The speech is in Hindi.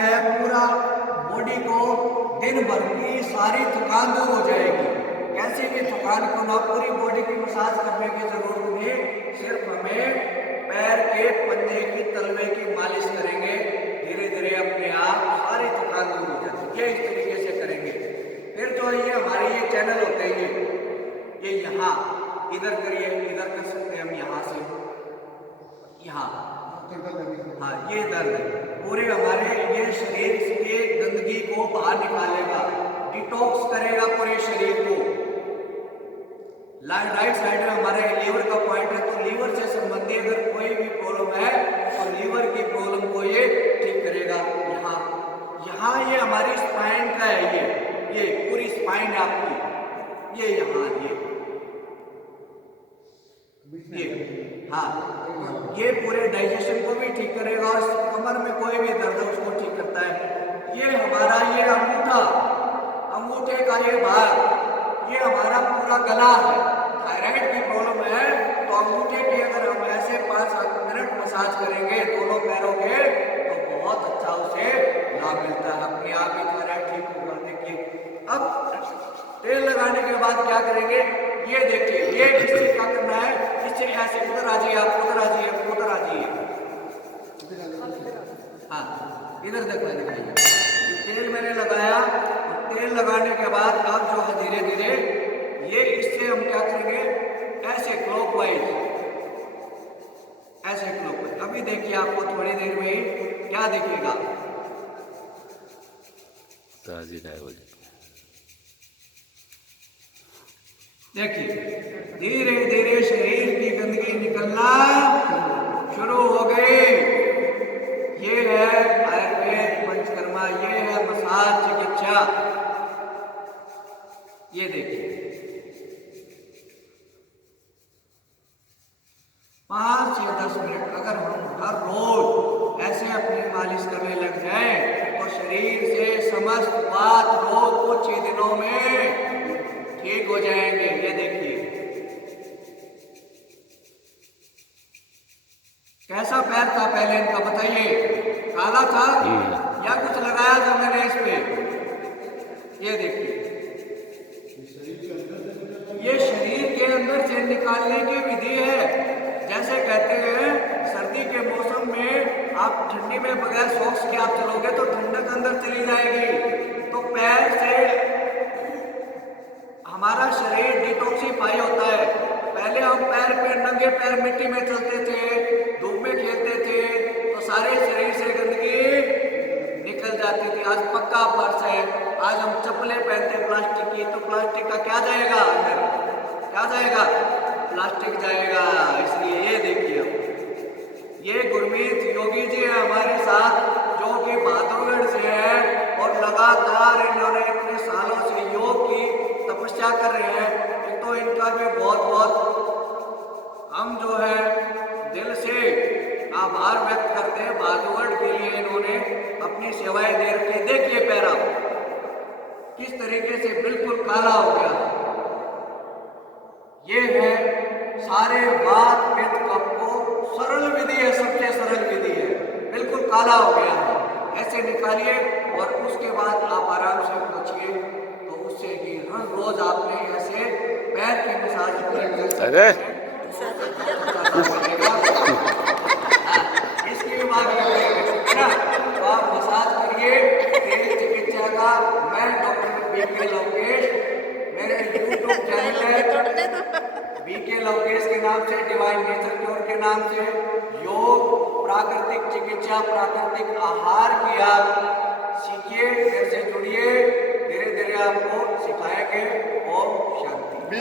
है पूरा बॉडी को दिन भर की सारी थकान दूर हो जाएगी। कैसे भी थकान को ना पूरी बॉडी की मसाज करने की जरूरत नहीं, सिर्फ हमें पैर के पंजे की तलवे की मालिश करेंगे, धीरे धीरे अपने आप सारी थकान दूर हो जाती है। इस तरीके से करेंगे। फिर जो ये हमारे ये चैनल होते हैं, ये यहाँ इधर करिए, इधर कर सकते हैं हम, यहाँ से यहाँ, हाँ ये दर्द पूरे हमारे ये शरीर के गंदगी को बाहर निकालेगा, डिटॉक्स करेगा पूरे शरीर को। राइट साइड में हमारे लीवर का पॉइंट है, तो लीवर से संबंधित अगर कोई भी प्रॉब्लम है तो लीवर की प्रॉब्लम को ये ठीक करेगा। यहाँ ये हमारी स्पाइन का है, ये पूरी स्पाइन है आपकी, ये यहाँ ये हाँ, ये पूरे डाइजेशन को भी ठीक करेगा और कमर में कोई भी दर्द है उसको ठीक करता है। ये हमारा ये अंगूठे का ये भाग, ये हमारा पूरा गला है। थायराइड की प्रॉब्लम है तो अंगूठे की अगर हम ऐसे 5-7 मिनट मसाज करेंगे दोनों पैरों के, तो बहुत अच्छा उसे लाभ मिलता है, अपने आप ही थायराइड ठीक होगा। देखिए अब तेल लगाने के बाद क्या करेंगे, ये देखिए, ये इससे क्या करना है, इससे ऐसे उधर आ जाइए, आप उधर आ जाइए, उधर आ जाइए, हाँ इधर दिखाइए। तेल मैंने लगाया, तेल लगाने के बाद आप जो है धीरे धीरे ये इससे हम क्या करेंगे, ऐसे क्लॉकवाइज, ऐसे क्लॉकवाइज। अभी देखिए आपको थोड़ी देर में क्या दिखेगा, देखिए धीरे धीरे शरीर की गंदगी निकलना शुरू हो गई। ये है आयुर्वेद पंचकर्मा, ये है मसाज चिकित्सा। ये देखिए 5 या 10 मिनट अगर हम हर रोज ऐसे अपनी मालिश करने लग जाएं तो शरीर से समस्त वात रोग कुछ ही दिनों में ठीक हो जाएंगे। ये देखिए कैसा पैर था पहले इनका, बताइए, काला था या कुछ लगाया था मैंने इस पे? ये देखिए ये शरीर के अंदर से निकालने की विधि है। जैसे कहते हैं सर्दी के मौसम में आप ठंडी में बगैर सॉक्स के आप चलोगे तो ठंडक अंदर चली जाएगी। तो पैर से हमारा शरीर डिटॉक्सिफाई होता है। पहले हम पैर पे नंगे पैर मिट्टी में चलते थे, धूप में खेलते थे, तो सारे शरीर से गंदगी निकल जाती थी। आज पक्का फर्श है, आज हम चप्पलें पहनते प्लास्टिक की, तो प्लास्टिक का क्या जाएगा अंदर, क्या जाएगा, प्लास्टिक जाएगा। इसलिए ये देखिए ये गुरमीत योगी जी है हमारे साथ, जो कि बहादुरगढ़ से है और लगातार इन्होंने इतने सालों से योग की तपस्या कर रहे हैं। तो इनका भी बहुत बहुत हम जो है दिल से आभार व्यक्त करते हैं। बहादुरगढ़ के लिए इन्होंने अपनी सेवाएं दे रखी। देखिए पैरा किस तरीके से बिल्कुल काला हो गया। ये है सारे वात पित्त कफ को सरल विधि है, सबसे सरल विधि है, बिल्कुल काला हो गया है। ऐसे निकालिए और उसके बाद आप आराम से पहुंचिए, तो उससे कि हर रोज आपने ऐसे पैर की मसाज इसकी बात है ना, तो आप मसाज करिए। तेल चिकित्सा का मैं डॉक्टर बीके लवकेश, मेरे यूट्यूब चैनल है बीके लवकेश के नाम से, डिवाइन नेचर क्योर के नाम से, योग प्राकृतिक चिकित्सा प्राकृतिक आहार की आप सीखिए, मेरे से जुड़िए, धीरे धीरे आपको सिखाएंगे। ओम शांति।